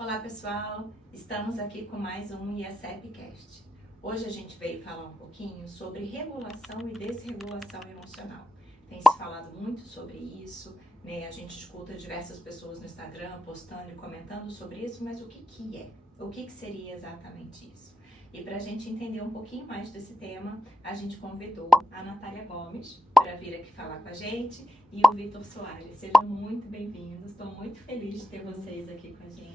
Olá pessoal, estamos aqui com mais um IACEPcast. Hoje a gente veio falar um pouquinho sobre regulação e desregulação emocional. Tem se falado muito sobre isso, né? A gente escuta diversas pessoas no Instagram postando e comentando sobre isso, mas o que é? O que seria exatamente isso? E para a gente entender um pouquinho mais desse tema, a gente convidou a Natália Gomes para vir aqui falar com a gente e o Vitor Soares. Sejam muito bem-vindos, estou muito feliz de ter vocês aqui com a gente.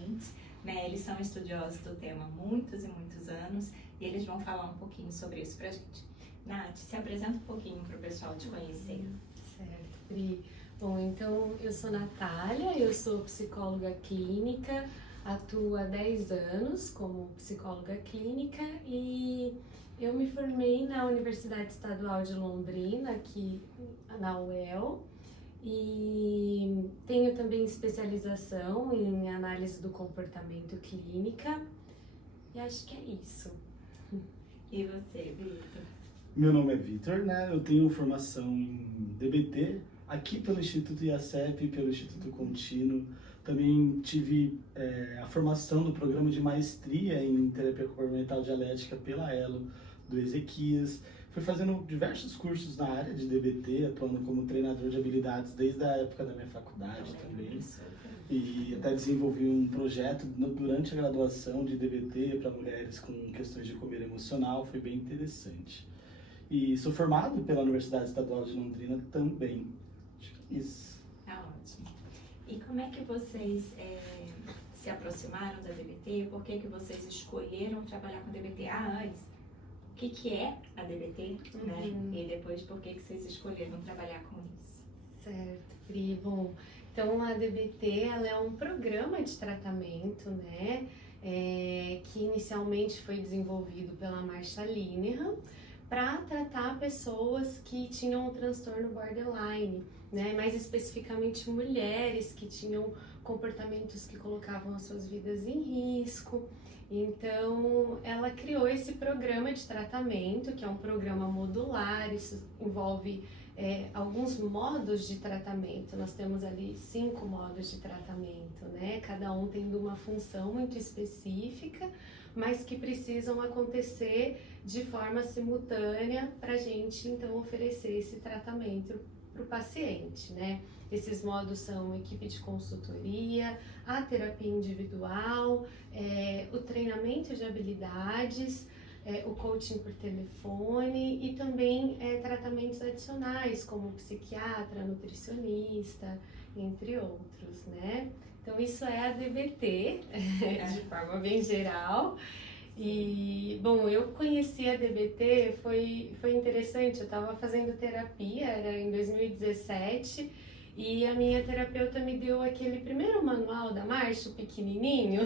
Né? Eles são estudiosos do tema há muitos e muitos anos e eles vão falar um pouquinho sobre isso para a gente. Nath, se apresenta um pouquinho para o pessoal te conhecer. Certo, Pri. Bom, então eu sou Natália, eu sou psicóloga clínica, atuo há 10 anos como psicóloga clínica e eu me formei na Universidade Estadual de Londrina, aqui na UEL, e tenho também especialização em análise do comportamento clínica e acho que é isso. E você, Vitor? Meu nome é Vitor, né? Eu tenho formação em DBT, aqui pelo Instituto IACEP, pelo Instituto Contínuo. Também tive a formação do programa de maestria em terapia comportamental dialética pela ELO do Ezequias. Fui fazendo diversos cursos na área de DBT, atuando como treinador de habilidades desde a época da minha faculdade também. E até desenvolvi um projeto durante a graduação de DBT para mulheres com questões de comer emocional, foi bem interessante. E sou formado pela Universidade Estadual de Londrina também. Acho que é isso. Tá ótimo. E como é que vocês se aproximaram da DBT? Por que vocês escolheram trabalhar com DBT antes? O que é a DBT? Né? E depois, por que vocês escolheram trabalhar com isso? Certo, Pri. Bom, então a DBT ela é um programa de tratamento, né? Que inicialmente foi desenvolvido pela Marsha Linehan para tratar pessoas que tinham um transtorno borderline, né? Mais especificamente mulheres que tinham comportamentos que colocavam as suas vidas em risco. Então, ela criou esse programa de tratamento, que é um programa modular, isso envolve alguns modos de tratamento. Nós temos ali 5 modos de tratamento, né? Cada um tendo uma função muito específica, mas que precisam acontecer de forma simultânea para a gente, então, oferecer esse tratamento para o paciente, né? Esses modos são equipe de consultoria, a terapia individual, o treinamento de habilidades, o coaching por telefone e também tratamentos adicionais, como psiquiatra, nutricionista, entre outros, né? Então, isso é a DBT, de forma bem geral. E, bom, eu conheci a DBT, foi interessante, eu estava fazendo terapia, era em 2017, e a minha terapeuta me deu aquele primeiro manual da Marsha, o pequenininho.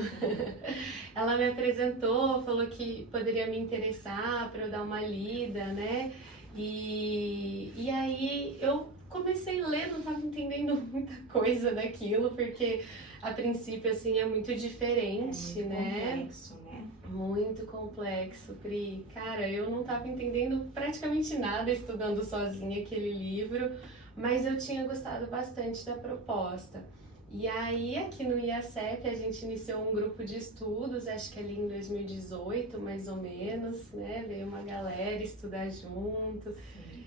Ela me apresentou, falou que poderia me interessar para eu dar uma lida, né? E aí eu comecei a ler, não estava entendendo muita coisa daquilo, porque a princípio, assim, é muito diferente, né? Complexo, né? Muito complexo, Pri. Cara, eu não estava entendendo praticamente nada estudando sozinha aquele livro, mas eu tinha gostado bastante da proposta. E aí, aqui no IACEP, a gente iniciou um grupo de estudos, acho que ali em 2018, mais ou menos, né? Veio uma galera estudar junto.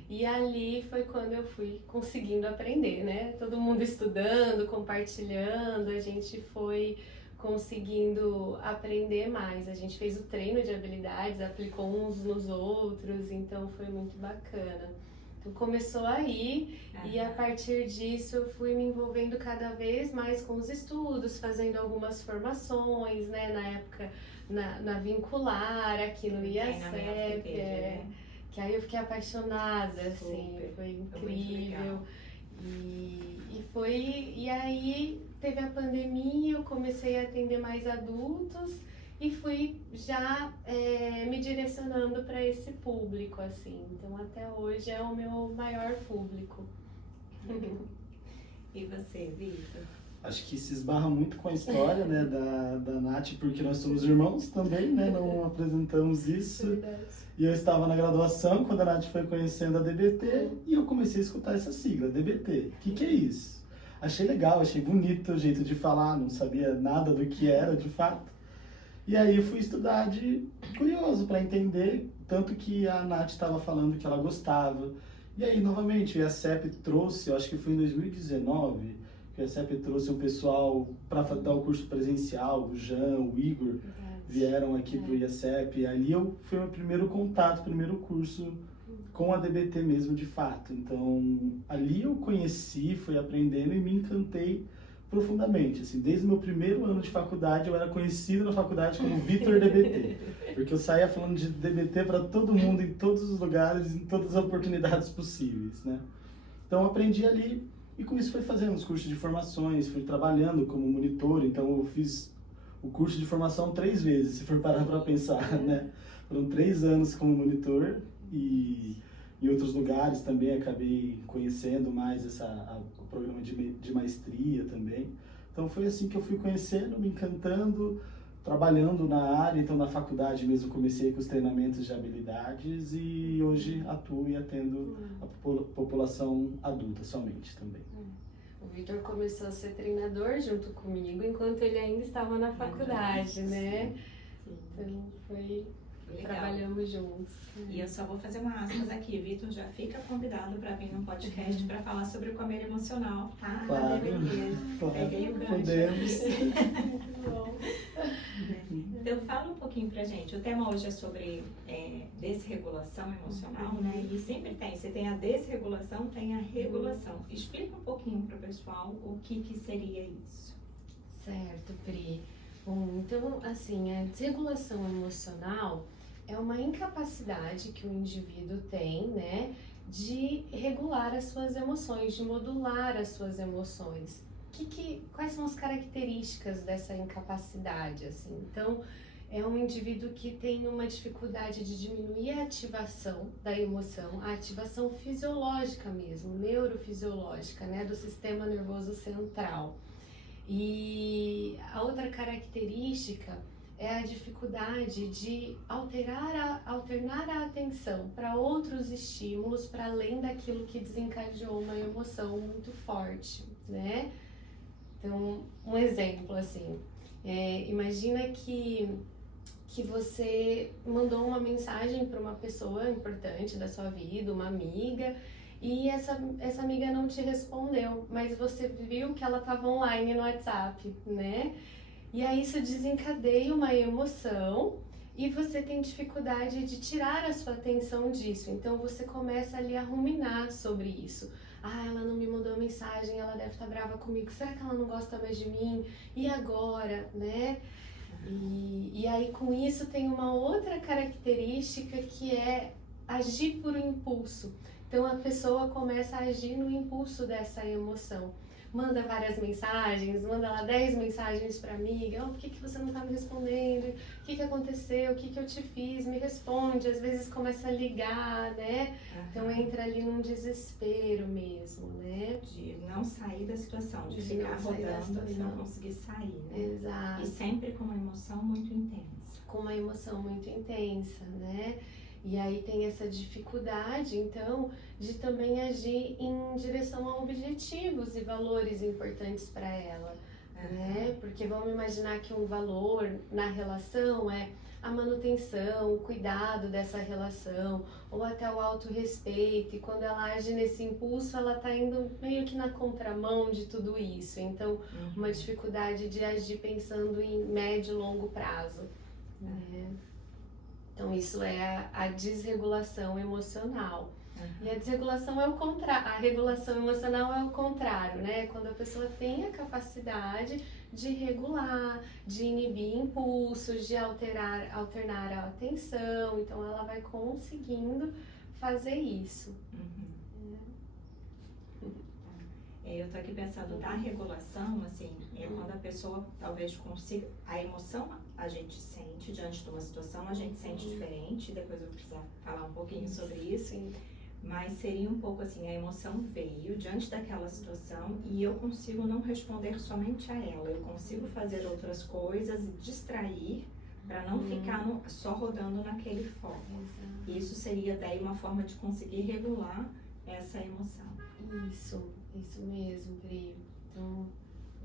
E ali foi quando eu fui conseguindo aprender, né? Todo mundo estudando, compartilhando, a gente foi conseguindo aprender mais. A gente fez o treino de habilidades, aplicou uns nos outros, então foi muito bacana. Então começou aí e a partir disso eu fui me envolvendo cada vez mais com os estudos, fazendo algumas formações, né? Na época, na vincular, aqui no IACEP, que aí eu fiquei apaixonada, assim, foi incrível. E aí teve a pandemia, eu comecei a atender mais adultos e fui já me direcionando para esse público, assim. Então até hoje é o meu maior público. E você, Vitor? Acho que se esbarra muito com a história, né, da Nath, porque nós somos irmãos também, né, não apresentamos isso. Verdade. E eu estava na graduação quando a Nath foi conhecendo a DBT e eu comecei a escutar essa sigla, DBT. O que é isso? achei legal, achei bonito o jeito de falar, não sabia nada do que era de fato. E aí eu fui estudar de curioso para entender, tanto que a Nath estava falando que ela gostava. E aí, novamente, o IACEP trouxe, eu acho que foi em 2019, que o IACEP trouxe um pessoal para dar o curso presencial, o Jean, o Igor, vieram aqui para o IACEP. Ali foi o meu primeiro contato, primeiro curso com a DBT mesmo, de fato. Então, ali eu conheci, fui aprendendo e me encantei profundamente. Assim, desde o meu primeiro ano de faculdade, eu era conhecido na faculdade como Vitor DBT, porque eu saía falando de DBT para todo mundo, em todos os lugares, em todas as oportunidades possíveis, né? Então, eu aprendi ali e com isso fui fazendo os cursos de formações, fui trabalhando como monitor. Então, eu fiz o curso de formação 3 vezes, se for parar para pensar, né? Foram 3 anos como monitor e em outros lugares também acabei conhecendo mais o programa de maestria também. Então foi assim que eu fui conhecendo, me encantando, trabalhando na área. Então na faculdade mesmo comecei com os treinamentos de habilidades e hoje atuo e atendo a população adulta somente também. O Vitor começou a ser treinador junto comigo enquanto ele ainda estava na faculdade, né? Sim. Então foi... Legal. Trabalhamos juntos. E eu só vou fazer uma aspas aqui. Vitor já fica convidado para vir no podcast para falar sobre o comer emocional, tá? Claro, Peguei o gancho. podemos. Então fala um pouquinho pra gente. O tema hoje é sobre desregulação emocional, né? E sempre você tem a desregulação, tem a regulação. Explica um pouquinho pro pessoal o que seria isso. Certo, Pri. Bom, então, assim, a desregulação emocional é uma incapacidade que o indivíduo tem, né, de regular as suas emoções, de modular as suas emoções. Quais são as características dessa incapacidade, assim? Então, é um indivíduo que tem uma dificuldade de diminuir a ativação da emoção, a ativação fisiológica mesmo, neurofisiológica, né, do sistema nervoso central. E a outra característica é a dificuldade de alternar a atenção para outros estímulos, para além daquilo que desencadeou uma emoção muito forte, né? Então, um exemplo assim, imagina que você mandou uma mensagem para uma pessoa importante da sua vida, uma amiga, e essa amiga não te respondeu, mas você viu que ela estava online no WhatsApp, né? E aí isso desencadeia uma emoção e você tem dificuldade de tirar a sua atenção disso. Então você começa ali a ruminar sobre isso. Ah, ela não me mandou mensagem, ela deve estar brava comigo. Será que ela não gosta mais de mim? E agora, né? E aí com isso tem uma outra característica que é agir por impulso. Então a pessoa começa a agir no impulso dessa emoção. Manda várias mensagens, manda lá 10 mensagens para a amiga. Por que você não está me respondendo? O que aconteceu? O que eu te fiz? Me responde. Às vezes começa a ligar, né? Então entra ali num desespero mesmo, né? De não sair da situação, de ficar rodando e não conseguir sair, né? Exato. E sempre com uma emoção muito intensa. Com uma emoção muito intensa, né? E aí tem essa dificuldade, então, de também agir em direção a objetivos e valores importantes para ela, né? Porque vamos imaginar que um valor na relação é a manutenção, o cuidado dessa relação, ou até o autorrespeito. E quando ela age nesse impulso, ela está indo meio que na contramão de tudo isso. Então, uma dificuldade de agir pensando em médio e longo prazo, né? Então, isso é a desregulação emocional. E a desregulação é o contrário, a regulação emocional é o contrário, né? Quando a pessoa tem a capacidade de regular, de inibir impulsos, de alternar a atenção, então ela vai conseguindo fazer isso. Eu tô aqui pensando da regulação, assim, é quando a pessoa talvez consiga, a emoção a gente sente diante de uma situação, a gente sente diferente, depois eu vou precisar falar um pouquinho sobre isso, mas seria um pouco assim, a emoção veio diante daquela situação e eu consigo não responder somente a ela, eu consigo fazer outras coisas e distrair para não ficar só rodando naquele foco. Isso seria daí uma forma de conseguir regular essa emoção. Isso mesmo, Pri. Então,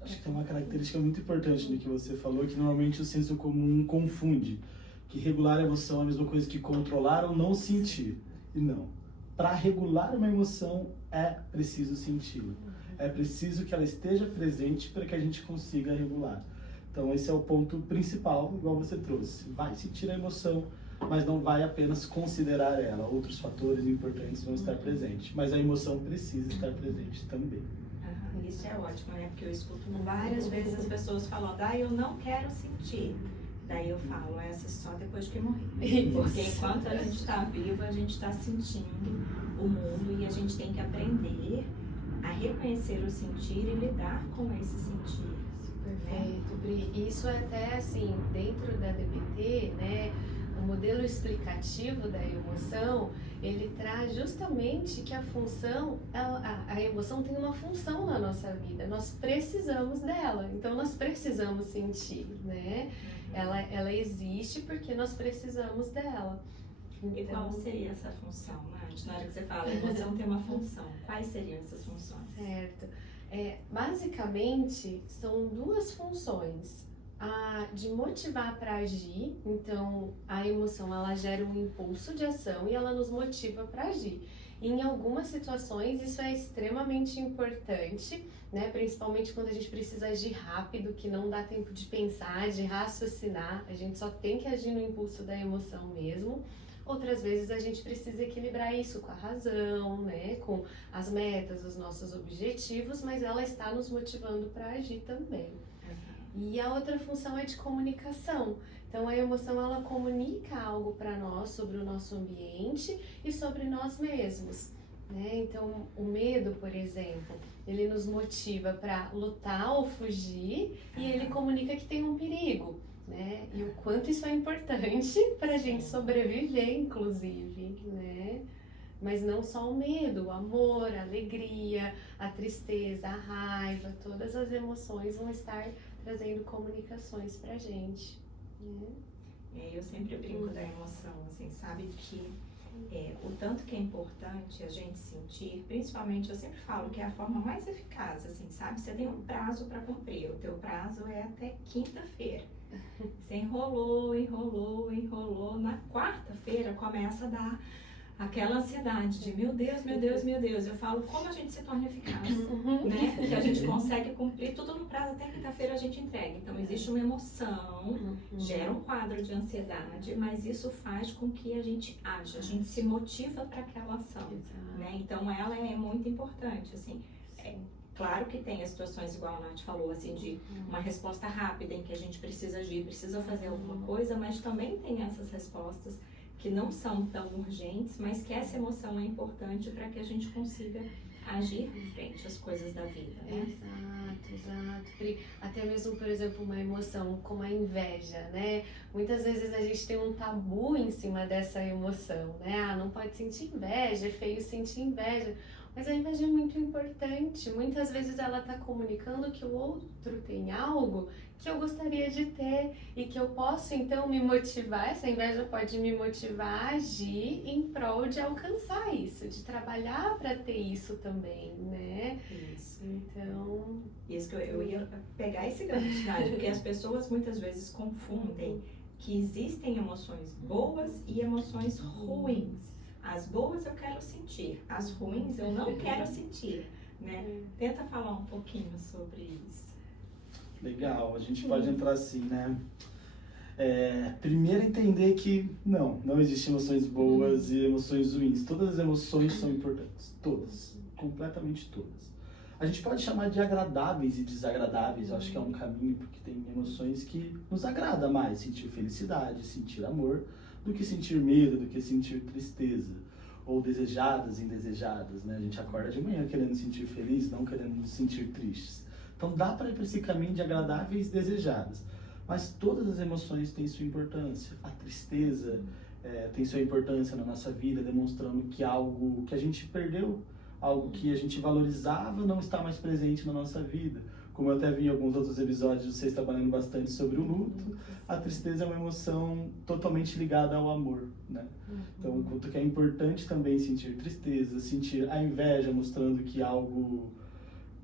Acho que tem uma característica muito importante do que você falou, que normalmente o senso comum confunde, que regular a emoção é a mesma coisa que controlar ou não sentir. E não. Para regular uma emoção é preciso senti-la. É preciso que ela esteja presente para que a gente consiga regular. Então esse é o ponto principal, igual você trouxe. Vai sentir a emoção, mas não vai apenas considerar ela. Outros fatores importantes vão estar presentes. Mas a emoção precisa estar presente também. Isso é ótimo, né? Porque eu escuto várias vezes as pessoas falando, eu não quero sentir. Daí eu falo, essa é só depois que morrer. Porque enquanto a gente está vivo, a gente está sentindo o mundo e a gente tem que aprender a reconhecer o sentir e lidar com esse sentir. Perfeito, Bri. Isso é até assim, dentro da DBT, né? O modelo explicativo da emoção, ele traz justamente que a função, a emoção tem uma função na nossa vida, nós precisamos dela, então nós precisamos sentir, né? Ela existe porque nós precisamos dela. Então, e qual seria essa função, Nath? Na hora que você fala, a emoção tem uma função, quais seriam essas funções? Certo. Basicamente, são duas funções. A de motivar para agir, então a emoção ela gera um impulso de ação e ela nos motiva para agir. E em algumas situações isso é extremamente importante, né? Principalmente quando a gente precisa agir rápido, que não dá tempo de pensar, de raciocinar, a gente só tem que agir no impulso da emoção mesmo. Outras vezes a gente precisa equilibrar isso com a razão, né? Com as metas, os nossos objetivos, mas ela está nos motivando para agir também. E a outra função é de comunicação. Então a emoção ela comunica algo para nós sobre o nosso ambiente e sobre nós mesmos, né? Então o medo, por exemplo, ele nos motiva para lutar ou fugir e ele comunica que tem um perigo, né? E o quanto isso é importante para a gente sobreviver, inclusive, né? Mas não só o medo, o amor, a alegria, a tristeza, a raiva, todas as emoções vão estar trazendo comunicações pra gente, né? Eu sempre brinco da emoção, assim, sabe que o tanto que é importante a gente sentir, principalmente eu sempre falo que é a forma mais eficaz, assim, sabe? Você tem um prazo para cumprir, o teu prazo é até quinta-feira. Você enrolou, na quarta-feira começa a dar aquela ansiedade de meu Deus, meu Deus, meu Deus. Eu falo como a gente se torna eficaz, né? Que a gente consegue cumprir tudo no prazo, até quinta-feira a gente entrega. Então existe uma emoção, gera um quadro de ansiedade, mas isso faz com que a gente aja, a gente se motiva para aquela ação, né? Então ela é muito importante, assim. Claro que tem as situações, igual a Nath falou, assim, de uma resposta rápida em que a gente precisa agir, precisa fazer alguma coisa, mas também tem essas respostas que não são tão urgentes, mas que essa emoção é importante para que a gente consiga agir frente às coisas da vida, né? Exato. Até mesmo, por exemplo, uma emoção como a inveja, né? Muitas vezes a gente tem um tabu em cima dessa emoção, né? Não pode sentir inveja, é feio sentir inveja. Mas a inveja é muito importante. Muitas vezes ela está comunicando que o outro tem algo que eu gostaria de ter e que eu posso então me motivar. Essa inveja pode me motivar a agir em prol de alcançar isso, de trabalhar para ter isso também, né? Isso. Então, isso que eu ia pegar esse gancho, Nath, porque as pessoas muitas vezes confundem que existem emoções boas e emoções ruins. As boas eu quero sentir, as ruins eu não quero sentir, né? Tenta falar um pouquinho sobre isso. Legal, a gente pode entrar assim, né? Primeiro entender que não existem emoções boas e emoções ruins. Todas as emoções são importantes, todas, completamente todas. A gente pode chamar de agradáveis e desagradáveis, eu acho que é um caminho, porque tem emoções que nos agrada mais, sentir felicidade, sentir amor, do que sentir medo, do que sentir tristeza, ou desejadas e indesejadas, né? A gente acorda de manhã querendo sentir feliz, não querendo sentir tristes. Então dá para ir para esse caminho de agradáveis e desejadas, mas todas as emoções têm sua importância. A tristeza tem sua importância na nossa vida, demonstrando que algo que a gente perdeu, algo que a gente valorizava, não está mais presente na nossa vida. Como eu até vi em alguns outros episódios, vocês trabalhando bastante sobre o luto, a tristeza é uma emoção totalmente ligada ao amor, né? Então, quanto que é importante também sentir tristeza, sentir a inveja, mostrando que algo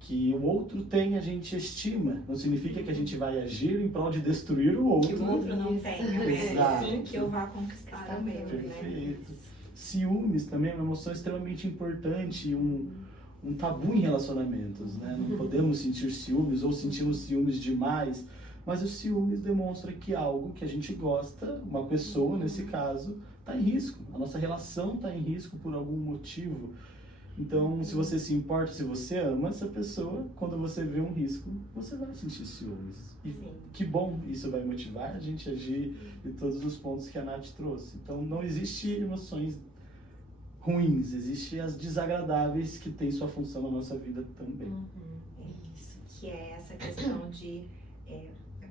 que o outro tem, a gente estima. Não significa que a gente vai agir em prol de destruir o outro. Que o outro não tenha, né? Exato. Sim, que eu vá conquistar também, né? Perfeito. Ciúmes também é uma emoção extremamente importante, um tabu em relacionamentos, né? Não podemos sentir ciúmes ou sentimos ciúmes demais, mas o ciúmes demonstra que algo que a gente gosta, uma pessoa nesse caso, está em risco. A nossa relação está em risco por algum motivo. Então, se você se importa, se você ama essa pessoa, quando você vê um risco, você vai sentir ciúmes. E Sim. que bom, isso vai motivar a gente a agir em todos os pontos que a Nath trouxe. Então, não existe emoções ruins, existem as desagradáveis que têm sua função na nossa vida também. Isso. Que é essa questão de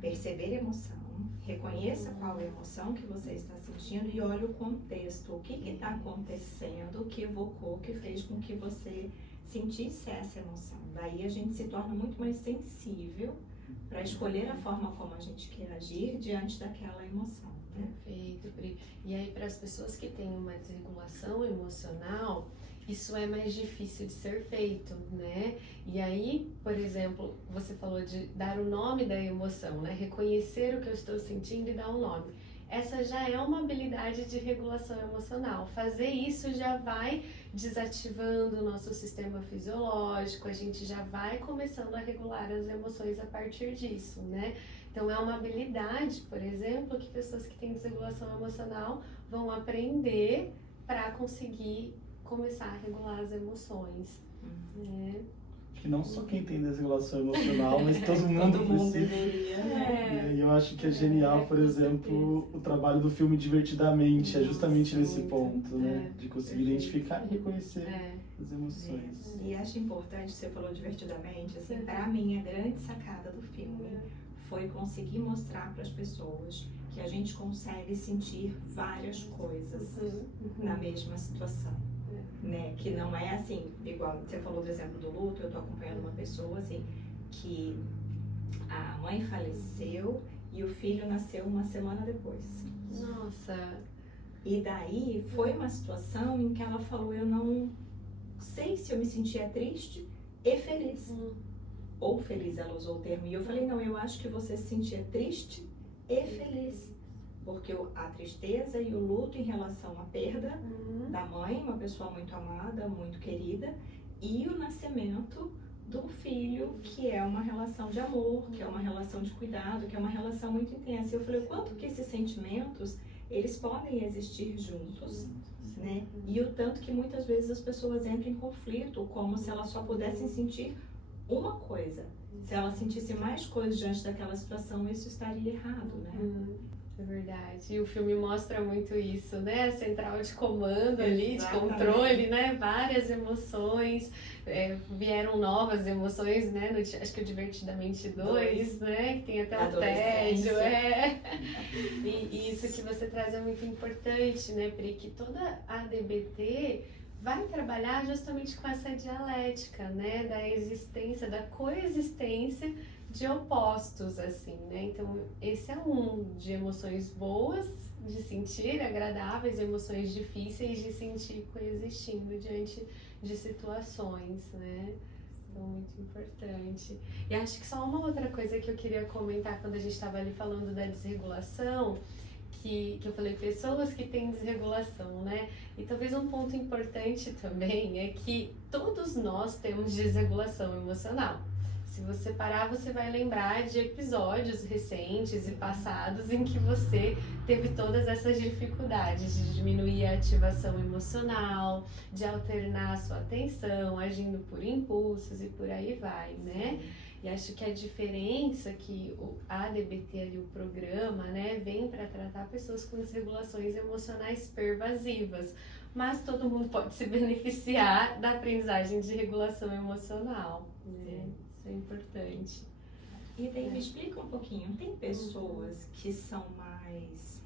perceber a emoção, reconheça qual é a emoção que você está sentindo e olhe o contexto, o que está acontecendo, que evocou, que fez com que você sentisse essa emoção. Daí a gente se torna muito mais sensível para escolher a forma como a gente quer agir diante daquela emoção. Né? Perfeito, Pri. E aí, para as pessoas que têm uma desregulação emocional, isso é mais difícil de ser feito, né? E aí, por exemplo, você falou de dar o nome da emoção, né? Reconhecer o que eu estou sentindo e dar um nome. Essa já é uma habilidade de regulação emocional. Fazer isso já vai desativando o nosso sistema fisiológico, a gente já vai começando a regular as emoções a partir disso, né? Então, é uma habilidade, por exemplo, que pessoas que têm desregulação emocional vão aprender para conseguir começar a regular as emoções, né? Que não só quem tem desregulação emocional, mas todo mundo precisa. Deveria, né? E eu acho que é genial, por exemplo, o trabalho do filme Divertidamente, é justamente nesse ponto, né? De conseguir identificar e reconhecer as emoções. E acho importante, você falou divertidamente, assim, para mim a grande sacada do filme foi conseguir mostrar para as pessoas que a gente consegue sentir várias coisas na mesma situação. Né? Que não é assim, igual você falou do exemplo do luto, eu tô acompanhando uma pessoa assim, que a mãe faleceu e o filho nasceu uma semana depois. Nossa! E daí foi uma situação em que ela falou, eu não sei se eu me sentia triste e feliz. Ou feliz, ela usou o termo. E eu falei, não, eu acho que você se sentia triste e feliz. Porque a tristeza e o luto em relação à perda da mãe, uma pessoa muito amada, muito querida, e o nascimento do filho, que é uma relação de amor, que é uma relação de cuidado, que é uma relação muito intensa. E eu falei, o quanto que esses sentimentos, eles podem existir juntos, né? E o tanto que muitas vezes as pessoas entram em conflito, como se elas só pudessem sentir uma coisa. Se ela sentisse mais coisas diante daquela situação, isso estaria errado, né? É verdade. E o filme mostra muito isso, né? A central de comando ali, de Exatamente. controle, né? Várias emoções, vieram novas emoções, né? Acho que o Divertidamente 2, né? Que tem até o tédio, E isso que você traz é muito importante, né, Pri? Que toda a DBT vai trabalhar justamente com essa dialética, né? Da existência, da coexistência de opostos, assim, né? Então, esse é um de emoções boas de sentir, agradáveis, emoções difíceis de sentir coexistindo diante de situações, né? Então, muito importante. E acho que só uma outra coisa que eu queria comentar quando a gente estava ali falando da desregulação, que eu falei pessoas que têm desregulação, né? E talvez um ponto importante também é que todos nós temos desregulação emocional. Se você parar, você vai lembrar de episódios recentes e passados em que você teve todas essas dificuldades de diminuir a ativação emocional, de alternar a sua atenção, agindo por impulsos e por aí vai, né? E acho que a diferença que a DBT ali, o programa, né, vem para tratar pessoas com desregulações emocionais pervasivas, mas todo mundo pode se beneficiar da aprendizagem de regulação emocional, né? Isso é importante. E daí me explica um pouquinho, tem pessoas que são mais,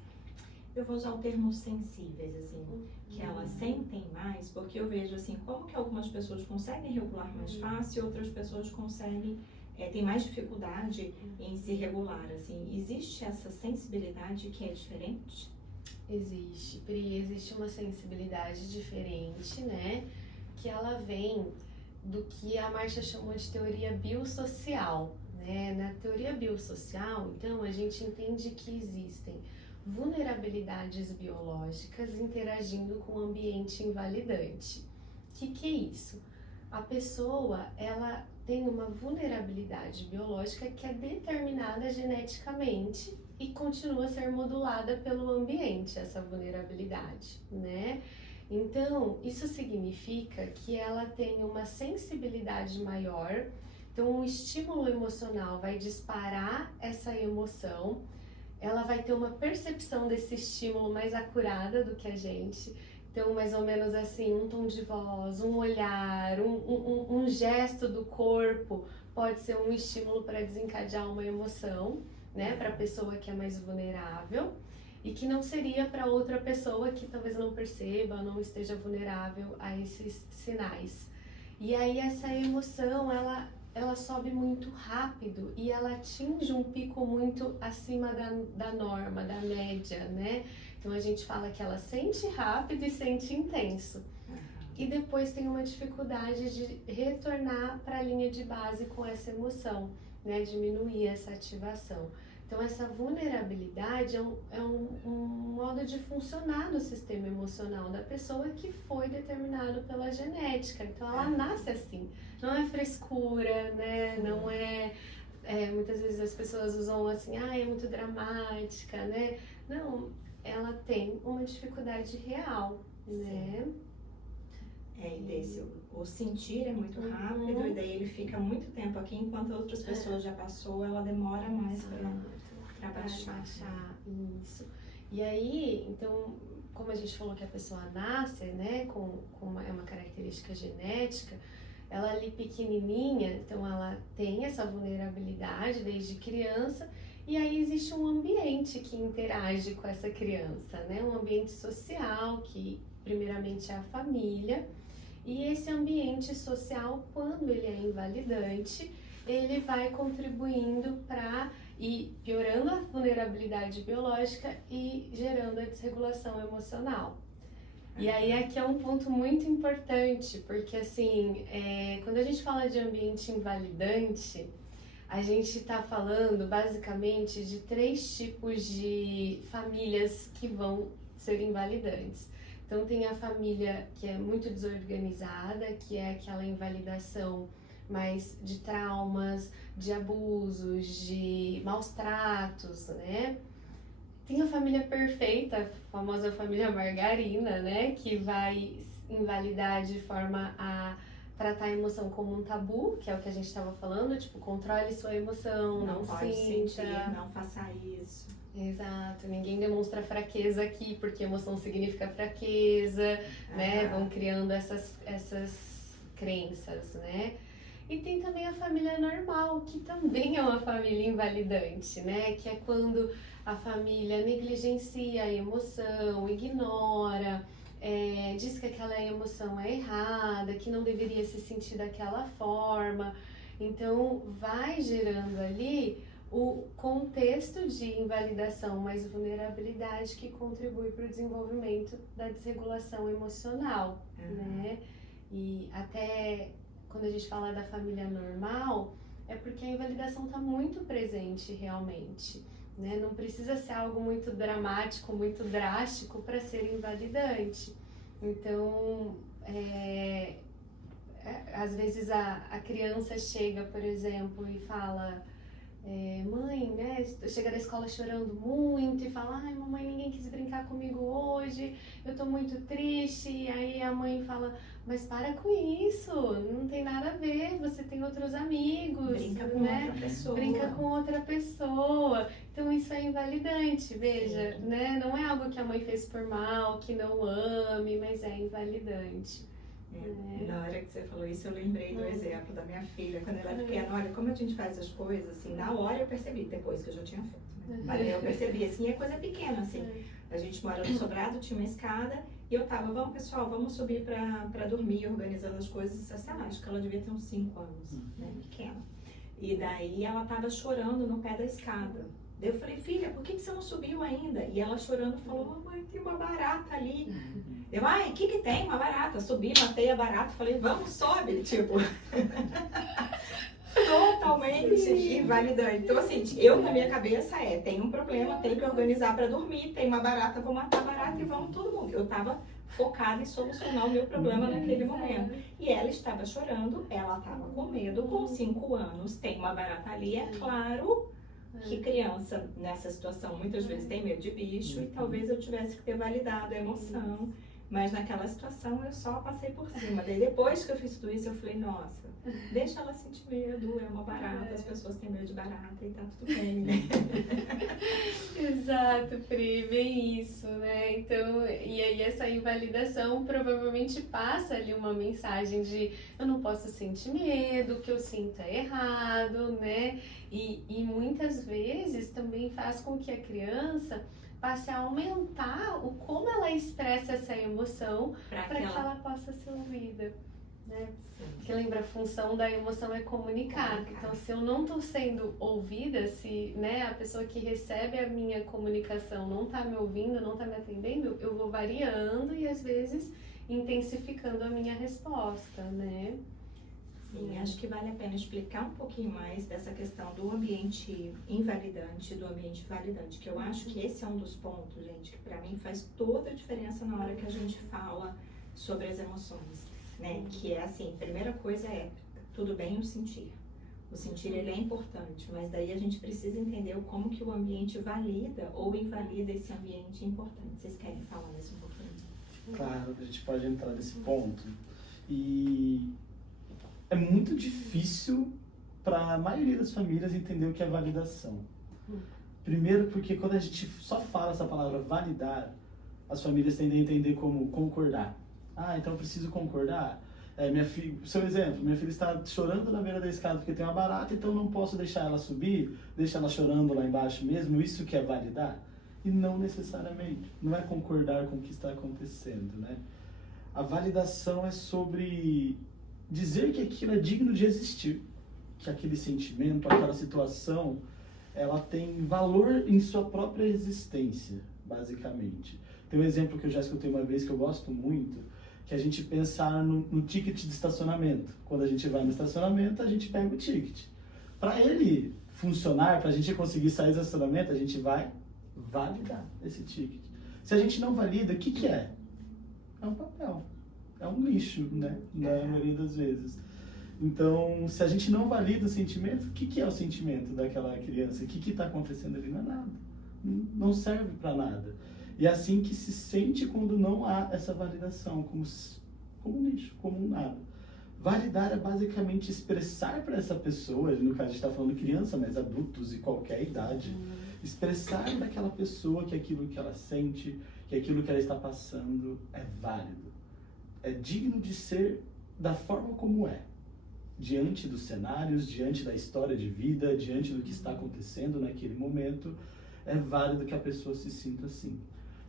eu vou usar o termo sensíveis, assim, que elas sentem mais, porque eu vejo assim, como que algumas pessoas conseguem regular mais fácil, outras pessoas conseguem, tem mais dificuldade em se regular, assim, existe essa sensibilidade que é diferente? Existe, Pri, existe uma sensibilidade diferente, né, que ela vem do que a Marcia chamou de teoria biosocial, né? Na teoria biosocial, então, a gente entende que existem vulnerabilidades biológicas interagindo com o ambiente invalidante. O que é isso? A pessoa, ela tem uma vulnerabilidade biológica que é determinada geneticamente e continua a ser modulada pelo ambiente, essa vulnerabilidade, né? Então, isso significa que ela tem uma sensibilidade maior, então um estímulo emocional vai disparar essa emoção, ela vai ter uma percepção desse estímulo mais acurada do que a gente. Então, mais ou menos assim, um tom de voz, um olhar, um gesto do corpo pode ser um estímulo para desencadear uma emoção, né, para a pessoa que é mais vulnerável e que não seria para outra pessoa que talvez não perceba, não esteja vulnerável a esses sinais. E aí essa emoção, ela sobe muito rápido e ela atinge um pico muito acima da norma, da média, né? Então a gente fala que ela sente rápido e sente intenso. E depois tem uma dificuldade de retornar para a linha de base com essa emoção, né? Diminuir essa ativação. Então essa vulnerabilidade é um modo de funcionar no sistema emocional da pessoa que foi determinado pela genética. Então ela nasce assim, não é frescura, né? Não é, muitas vezes as pessoas usam assim, é muito dramática, né? Não, ela tem uma dificuldade real, né? O sentir é muito rápido e daí ele fica muito tempo aqui, enquanto outras pessoas já passou, ela demora mais para baixar. Isso. E aí, então, como a gente falou que a pessoa nasce, né, com uma característica genética, ela ali pequenininha, então ela tem essa vulnerabilidade desde criança. E aí existe um ambiente que interage com essa criança, né? Um ambiente social que primeiramente é a família. E esse ambiente social, quando ele é invalidante, ele vai contribuindo para ir piorando a vulnerabilidade biológica e gerando a desregulação emocional. E aí aqui é um ponto muito importante, porque assim, quando a gente fala de ambiente invalidante, a gente está falando basicamente de 3 tipos de famílias que vão ser invalidantes. Então tem a família que é muito desorganizada, que é aquela invalidação mais de traumas, de abusos, de maus tratos, né? Tem a família perfeita, a famosa família margarina, né? Que vai invalidar de forma a tratar a emoção como um tabu, que é o que a gente estava falando, tipo, controle sua emoção, não pode sinta. sentir, não faça isso. Exato, ninguém demonstra fraqueza aqui, porque emoção significa fraqueza, né? Vão criando essas crenças, né? E tem também a família normal, que também é uma família invalidante, né? Que é quando a família negligencia a emoção, ignora, diz que aquela emoção é errada, que não deveria se sentir daquela forma. Então, vai gerando ali o contexto de invalidação mais vulnerabilidade que contribui para o desenvolvimento da desregulação emocional, né? E até quando a gente fala da família normal, é porque a invalidação está muito presente realmente, né? Não precisa ser algo muito dramático, muito drástico para ser invalidante. Então, às vezes a criança chega, por exemplo, e fala... mãe, né, chega da escola chorando muito e fala, ai mamãe, ninguém quis brincar comigo hoje, eu tô muito triste, e aí a mãe fala, mas para com isso, não tem nada a ver, você tem outros amigos, brinca com né? outra pessoa. Brinca com outra pessoa, então isso é invalidante, veja, Sim. né, não é algo que a mãe fez por mal, que não ame, mas é invalidante. Na hora que você falou isso, eu lembrei do exemplo da minha filha, quando ela era pequena. Olha, como a gente faz as coisas, assim, na hora eu percebi, depois que eu já tinha feito, né? Mas eu percebi, assim, é coisa pequena, assim. A gente mora no sobrado, tinha uma escada, e eu tava, vamos pessoal, vamos subir pra dormir, organizando as coisas, assim, acho que ela devia ter uns 5 anos, né, pequena. E daí ela tava chorando no pé da escada. Daí eu falei, filha, por que você não subiu ainda? E ela chorando falou, mamãe, tem uma barata ali. Eu, ai, o que tem? Uma barata. Subi, matei a barata, falei, vamos, sobe, tipo. Totalmente invalidante. Então, assim, eu na minha cabeça tem um problema, tenho que organizar para dormir, tem uma barata, vou matar a barata e vamos todo mundo. Eu tava focada em solucionar o meu problema naquele momento. E ela estava chorando, ela estava com medo, com 5 anos, tem uma barata ali, é claro que criança nessa situação muitas vezes tem medo de bicho e talvez eu tivesse que ter validado a emoção. Mas naquela situação eu só passei por cima. Daí depois que eu fiz tudo isso, eu falei, nossa, deixa ela sentir medo, é uma barata, as pessoas têm medo de barata e tá tudo bem, né? Exato, Pri, bem isso, né? Então, e aí essa invalidação provavelmente passa ali uma mensagem de eu não posso sentir medo, o que eu sinto é errado, né? E muitas vezes também faz com que a criança passe a aumentar o como ela expressa essa emoção para que ela possa ser ouvida, né? Porque lembra, a função da emoção é comunicar. Então, se eu não estou sendo ouvida, se, né, a pessoa que recebe a minha comunicação não está me ouvindo, não está me atendendo, eu vou variando e às vezes intensificando a minha resposta, né? Sim, acho que vale a pena explicar um pouquinho mais dessa questão do ambiente invalidante e do ambiente validante, que eu acho que esse é um dos pontos, gente, que para mim faz toda a diferença na hora que a gente fala sobre as emoções, né? Que é assim, primeira coisa é, tudo bem o sentir. O sentir, ele é importante, mas daí a gente precisa entender como que o ambiente valida ou invalida esse ambiente importante. Vocês querem falar mais um pouquinho? Claro, a gente pode entrar nesse ponto. E é muito difícil para a maioria das famílias entender o que é validação. Primeiro porque quando a gente só fala essa palavra validar, as famílias tendem a entender como concordar. Ah, então eu preciso concordar? Minha filha, seu exemplo, minha filha está chorando na beira da escada porque tem uma barata, então não posso deixar ela subir, deixar ela chorando lá embaixo mesmo, isso que é validar? E não necessariamente, não é concordar com o que está acontecendo, né? A validação é sobre dizer que aquilo é digno de existir, que aquele sentimento, aquela situação, ela tem valor em sua própria existência, basicamente. Tem um exemplo que eu já escutei uma vez que eu gosto muito, que a gente pensar no ticket de estacionamento. Quando a gente vai no estacionamento, a gente pega o ticket. Para ele funcionar, para a gente conseguir sair do estacionamento, a gente vai validar esse ticket. Se a gente não valida, o que é? É um papel. É um lixo, né? Na maioria das vezes. Então, se a gente não valida o sentimento, o que é o sentimento daquela criança? O que está acontecendo ali? Não é nada. Não serve para nada. E é assim que se sente quando não há essa validação, como um lixo, como um nada. Validar é basicamente expressar para essa pessoa, no caso a gente está falando criança, mas adultos e qualquer idade, expressar para aquela pessoa que aquilo que ela sente, que aquilo que ela está passando é válido. É digno de ser da forma como é, diante dos cenários, diante da história de vida, diante do que está acontecendo naquele momento, é válido que a pessoa se sinta assim.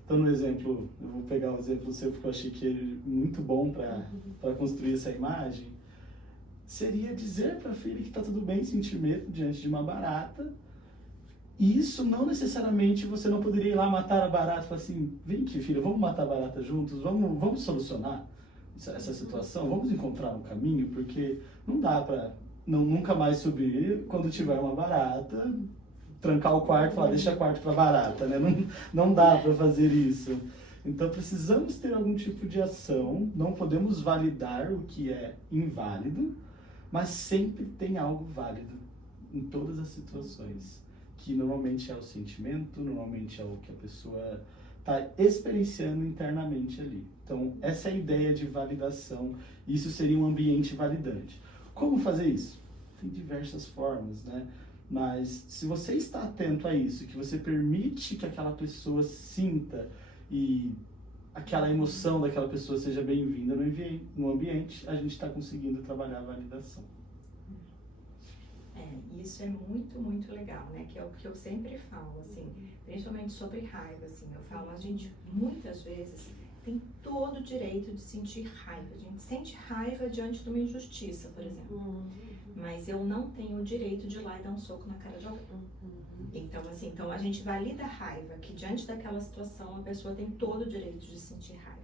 Então, no exemplo, eu vou pegar o exemplo seu porque eu achei que ele é muito bom para construir essa imagem, seria dizer para a filha que está tudo bem sentir medo diante de uma barata, e isso não necessariamente você não poderia ir lá matar a barata e falar assim, vem aqui filha, vamos matar a barata juntos, vamos solucionar essa situação, vamos encontrar um caminho, porque não dá para nunca mais subir quando tiver uma barata, trancar o quarto e falar, deixa o quarto para barata, né? Não dá para fazer isso. Então precisamos ter algum tipo de ação, não podemos validar o que é inválido, mas sempre tem algo válido em todas as situações, que normalmente é o sentimento, normalmente é o que a pessoa está experienciando internamente ali. Então, essa é a ideia de validação, isso seria um ambiente validante. Como fazer isso? Tem diversas formas, né? Mas se você está atento a isso, que você permite que aquela pessoa sinta e aquela emoção daquela pessoa seja bem-vinda no ambiente, a gente está conseguindo trabalhar a validação. Isso é muito, muito legal, né? Que é o que eu sempre falo, assim, principalmente sobre raiva, assim, eu falo, a gente muitas vezes tem todo o direito de sentir raiva. A gente sente raiva diante de uma injustiça, por exemplo. Mas eu não tenho o direito de ir lá e dar um soco na cara de alguém. Então, assim, então a gente valida a raiva, que diante daquela situação a pessoa tem todo o direito de sentir raiva.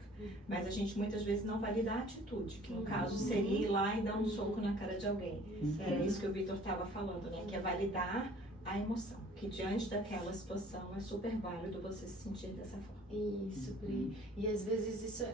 Mas a gente muitas vezes não valida a atitude, que no caso seria ir lá e dar um soco na cara de alguém. Era isso que o Vitor estava falando, né? Que é validar a emoção. Que diante daquela situação é super válido você se sentir dessa forma. Isso, Pri. E às vezes isso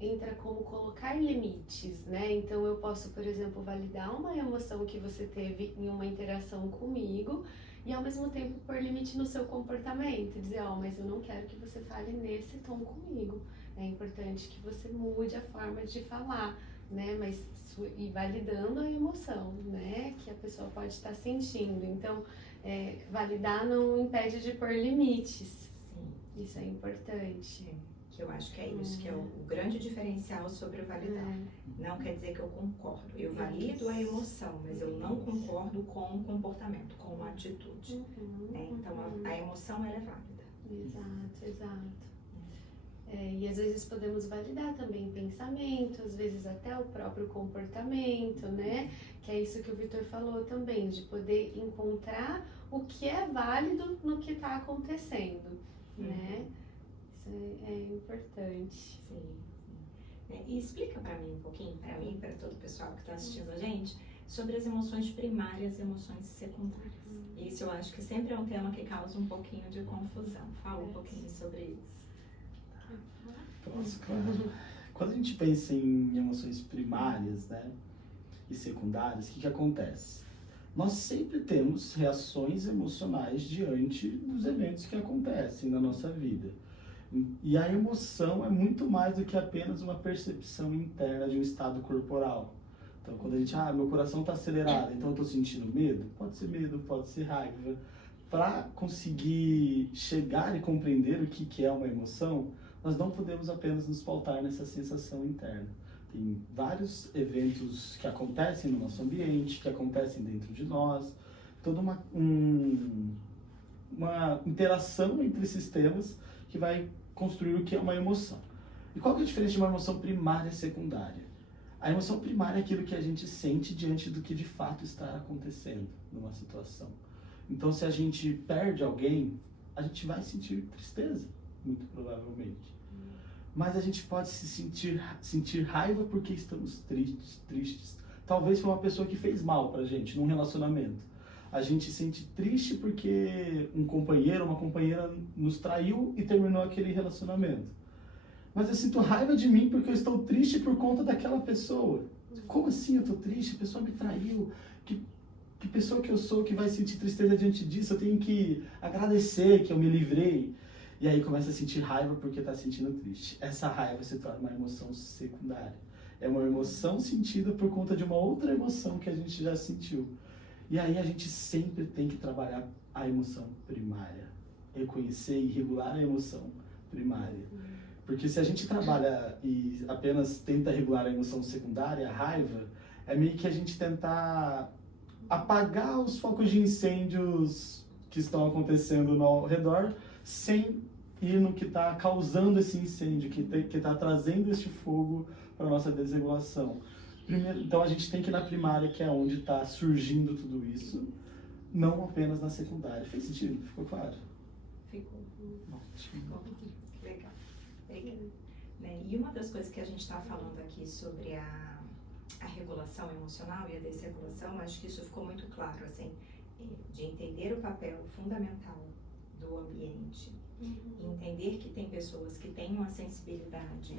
entra como colocar limites, né? Então eu posso, por exemplo, validar uma emoção que você teve em uma interação comigo e ao mesmo tempo pôr limite no seu comportamento. Dizer, mas eu não quero que você fale nesse tom comigo. É importante que você mude a forma de falar, né? Mas e validando a emoção, né? Que a pessoa pode estar sentindo. Então, validar não impede de pôr limites. Sim. Isso é importante. Que eu acho que é isso, que é o grande diferencial sobre o validar. Não quer dizer que eu concordo. Eu valido a emoção, mas eu não concordo com o comportamento, com a atitude. Então, a emoção, ela é válida. Exato. E às vezes podemos validar também pensamento, às vezes até o próprio comportamento, né? Que é isso que o Vitor falou também, de poder encontrar o que é válido no que está acontecendo, né? Isso é importante. Sim. E explica para mim um pouquinho, para mim e para todo o pessoal que está assistindo a gente, sobre as emoções primárias e emoções secundárias. Isso eu acho que sempre é um tema que causa um pouquinho de confusão. Fala um pouquinho sobre isso. Posso, claro. Quando a gente pensa em emoções primárias, né, e secundárias, o que acontece? Nós sempre temos reações emocionais diante dos eventos que acontecem na nossa vida. E a emoção é muito mais do que apenas uma percepção interna de um estado corporal. Então, quando a gente, meu coração está acelerado, então eu estou sentindo medo? Pode ser medo, pode ser raiva. Para conseguir chegar e compreender o que é uma emoção, nós não podemos apenas nos pautar nessa sensação interna. Tem vários eventos que acontecem no nosso ambiente, que acontecem dentro de nós, toda uma interação entre sistemas que vai construir o que é uma emoção. E qual que é a diferença de uma emoção primária e secundária? A emoção primária é aquilo que a gente sente diante do que de fato está acontecendo numa situação. Então, se a gente perde alguém, a gente vai sentir tristeza, muito provavelmente. Mas a gente pode sentir raiva porque estamos tristes. Talvez foi uma pessoa que fez mal pra gente num relacionamento. A gente se sente triste porque um companheiro ou uma companheira nos traiu e terminou aquele relacionamento. Mas eu sinto raiva de mim porque eu estou triste por conta daquela pessoa. Como assim eu estou triste? A pessoa me traiu. Que pessoa que eu sou que vai sentir tristeza diante disso? Eu tenho que agradecer que eu me livrei. E aí começa a sentir raiva porque está sentindo triste. Essa raiva se torna uma emoção secundária. É uma emoção sentida por conta de uma outra emoção que a gente já sentiu. E aí a gente sempre tem que trabalhar a emoção primária. Reconhecer e regular a emoção primária. Porque se a gente trabalha e apenas tenta regular a emoção secundária, a raiva, é meio que a gente tentar apagar os focos de incêndios que estão acontecendo ao redor, sem ir no que está causando esse incêndio, que está trazendo este fogo para a nossa desregulação. Primeiro, então a gente tem que ir na primária, que é onde está surgindo tudo isso, não apenas na secundária. Fez sentido? Ficou claro? Ficou. Legal. E uma das coisas que a gente está falando aqui sobre a regulação emocional e a desregulação, acho que isso ficou muito claro, assim, de entender o papel fundamental do ambiente, entender que tem pessoas que têm uma sensibilidade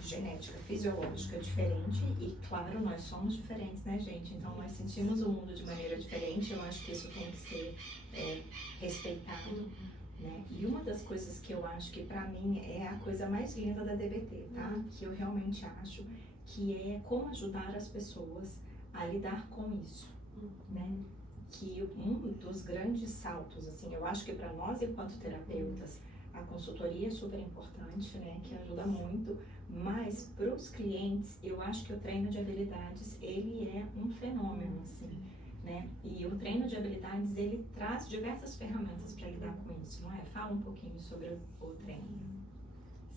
genética, fisiológica diferente e, claro, nós somos diferentes, né, gente? Então, nós sentimos o mundo de maneira diferente, eu acho que isso tem que ser respeitado, né? E uma das coisas que eu acho que, pra mim, é a coisa mais linda da DBT, tá? Que eu realmente acho que é como ajudar as pessoas a lidar com isso, né? Que um dos grandes saltos, assim, eu acho que para nós enquanto terapeutas, a consultoria é super importante, né, que ajuda muito, mas para os clientes, eu acho que o treino de habilidades, ele é um fenômeno, assim, né, e o treino de habilidades, ele traz diversas ferramentas para lidar com isso, não é? Fala um pouquinho sobre o treino.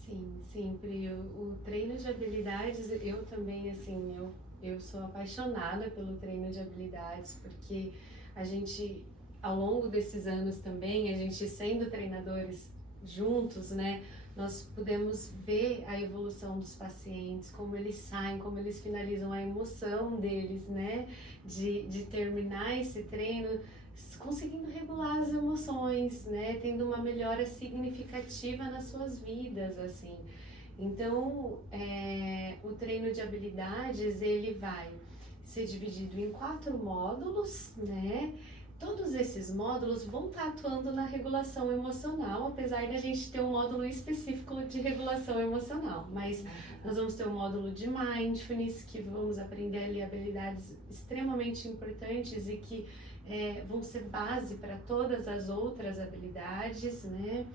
Sim, sempre. O treino de habilidades, eu também, assim, eu sou apaixonada pelo treino de habilidades, porque a gente, ao longo desses anos também, a gente sendo treinadores juntos, né, nós podemos ver a evolução dos pacientes, como eles saem, como eles finalizam, a emoção deles, né, de terminar esse treino conseguindo regular as emoções, né, tendo uma melhora significativa nas suas vidas, assim. Então, o treino de habilidades, ele vai ser dividido em 4 módulos, né? Todos esses módulos vão estar atuando na regulação emocional, apesar de a gente ter um módulo específico de regulação emocional. Mas nós vamos ter um módulo de mindfulness, que vamos aprender ali habilidades extremamente importantes e que vão ser base para todas as outras habilidades, né?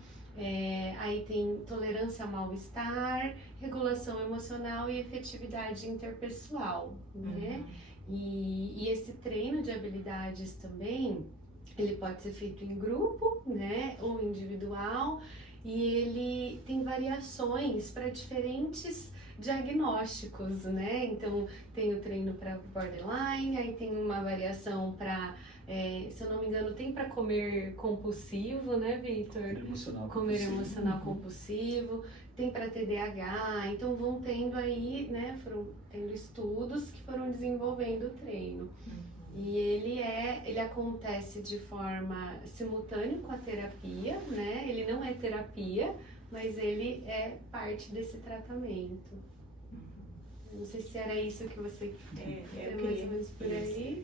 Aí tem tolerância ao mal-estar, regulação emocional e efetividade interpessoal, né? E esse treino de habilidades também, ele pode ser feito em grupo, né, ou individual, e ele tem variações para diferentes diagnósticos, né? Então tem o treino para borderline, aí tem uma variação para, se eu não me engano, tem para comer compulsivo, né, Victor? Comer emocional compulsivo. Tem para TDAH, então vão tendo aí, né, foram tendo estudos que foram desenvolvendo o treino. E ele acontece de forma simultânea com a terapia, né? Ele não é terapia, mas ele é parte desse tratamento. Não sei se era isso que você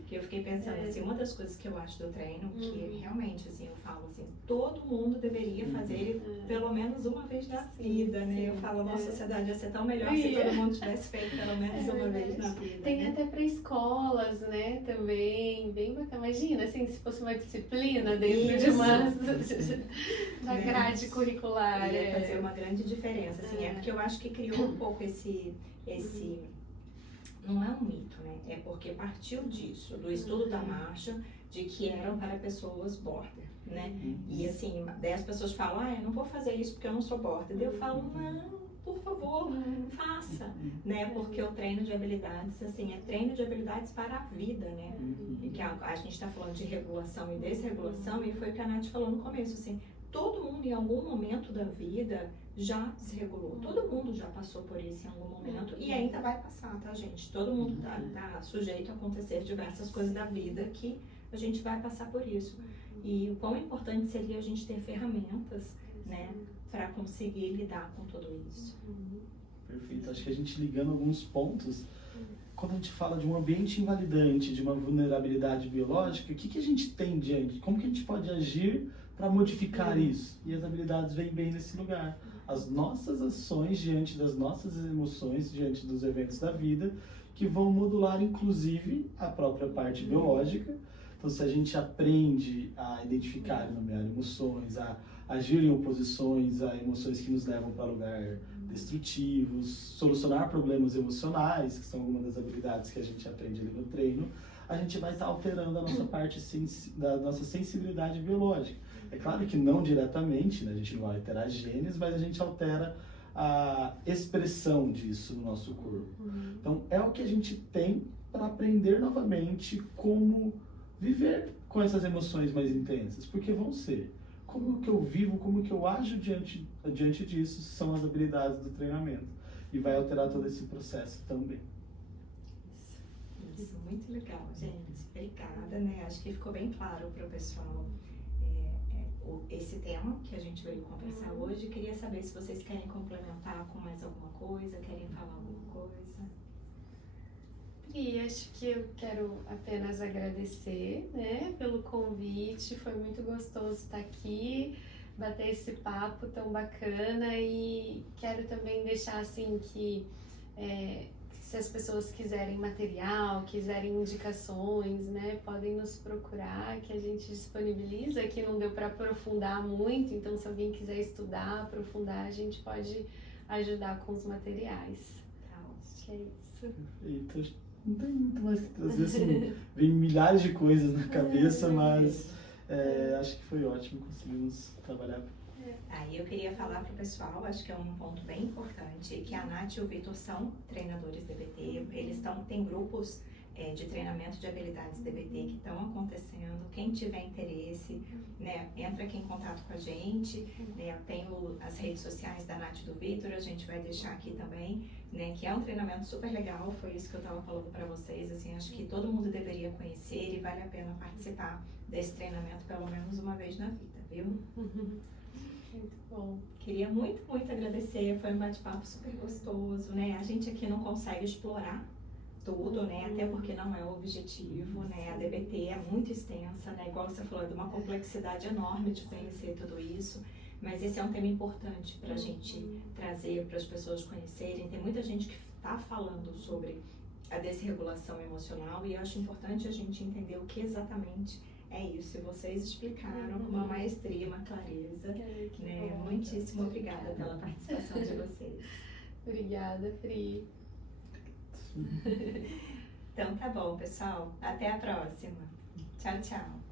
que eu fiquei pensando assim, uma das coisas que eu acho do treino, que realmente assim, eu falo assim, todo mundo deveria fazer ele pelo menos uma vez na vida, né? Eu falo, nossa sociedade ia ser tão melhor se todo mundo tivesse feito pelo menos uma vez na vida. Tem, né? até para escolas, né? Também, bem bacana. Imagina, assim, se fosse uma disciplina dentro de uma grade curricular. Ia fazer uma grande diferença, assim, é porque eu acho que criou um pouco esse não é um mito, né? É porque partiu disso, do estudo da marcha, de que eram para pessoas border, né? E assim, 10 pessoas falam, eu não vou fazer isso porque eu não sou border. Eu falo, não, por favor, faça, né? Porque o treino de habilidades, assim, é treino de habilidades para a vida, né? E que a gente está falando de regulação e desregulação, e foi o que a Nath falou no começo, assim, todo mundo em algum momento da vida já desregulou. Todo mundo já passou por isso em algum momento e ainda vai passar, tá, gente? Todo mundo tá sujeito a acontecer diversas coisas da vida que a gente vai passar por isso. E o quão importante seria a gente ter ferramentas, né, para conseguir lidar com tudo isso. Perfeito. Acho que a gente ligando alguns pontos, quando a gente fala de um ambiente invalidante, de uma vulnerabilidade biológica, o que a gente tem diante? Como que a gente pode agir para modificar isso? E as habilidades vêm bem nesse lugar. As nossas ações diante das nossas emoções, diante dos eventos da vida, que vão modular, inclusive, a própria parte biológica. Então, se a gente aprende a identificar e nomear emoções, a agir em oposições a emoções que nos levam para lugares destrutivos, solucionar problemas emocionais, que são algumas das habilidades que a gente aprende ali no treino, a gente vai estar alterando a nossa parte da nossa sensibilidade biológica. É claro que não diretamente, né? A gente não vai alterar genes, mas a gente altera a expressão disso no nosso corpo. Então, é o que a gente tem para aprender novamente como viver com essas emoções mais intensas, porque vão ser. Como que eu vivo, como que eu ajo diante disso, são as habilidades do treinamento. E vai alterar todo esse processo também. Isso, muito legal, gente. Obrigada, né? Acho que ficou bem claro para o pessoal esse tema que a gente veio conversar hoje. Queria saber se vocês querem complementar com mais alguma coisa, querem falar alguma coisa. E acho que eu quero apenas agradecer, né, pelo convite. Foi muito gostoso estar aqui, bater esse papo tão bacana, e quero também deixar assim que se as pessoas quiserem material, quiserem indicações, né, podem nos procurar, que a gente disponibiliza. Aqui não deu para aprofundar muito, então se alguém quiser estudar, aprofundar, a gente pode ajudar com os materiais. Tá, acho que é isso. Perfeito. Não tem muito mais que trazer, assim, vem milhares de coisas na cabeça, mas acho que foi ótimo, conseguimos trabalhar Aí eu queria falar para o pessoal, acho que é um ponto bem importante, que a Nath e o Vitor são treinadores DBT, eles têm grupos de treinamento de habilidades DBT que estão acontecendo. Quem tiver interesse, né, entra aqui em contato com a gente, né, tem as redes sociais da Nath e do Vitor, a gente vai deixar aqui também, né, que é um treinamento super legal, foi isso que eu estava falando para vocês, assim, acho que todo mundo deveria conhecer e vale a pena participar desse treinamento pelo menos uma vez na vida, viu? Muito bom. Queria muito, muito agradecer, foi um bate-papo super gostoso, né? A gente aqui não consegue explorar tudo, né? Até porque não é o objetivo, né? A DBT é muito extensa, né? Igual você falou, é de uma complexidade enorme de conhecer tudo isso. Mas esse é um tema importante para a gente trazer, para as pessoas conhecerem. Tem muita gente que está falando sobre a desregulação emocional e eu acho importante a gente entender o que exatamente é isso. E vocês explicaram com uma maestria, uma clareza. Né? Muitíssimo obrigada pela participação de vocês. Obrigada, Pri. Então tá bom, pessoal. Até a próxima. Tchau, tchau.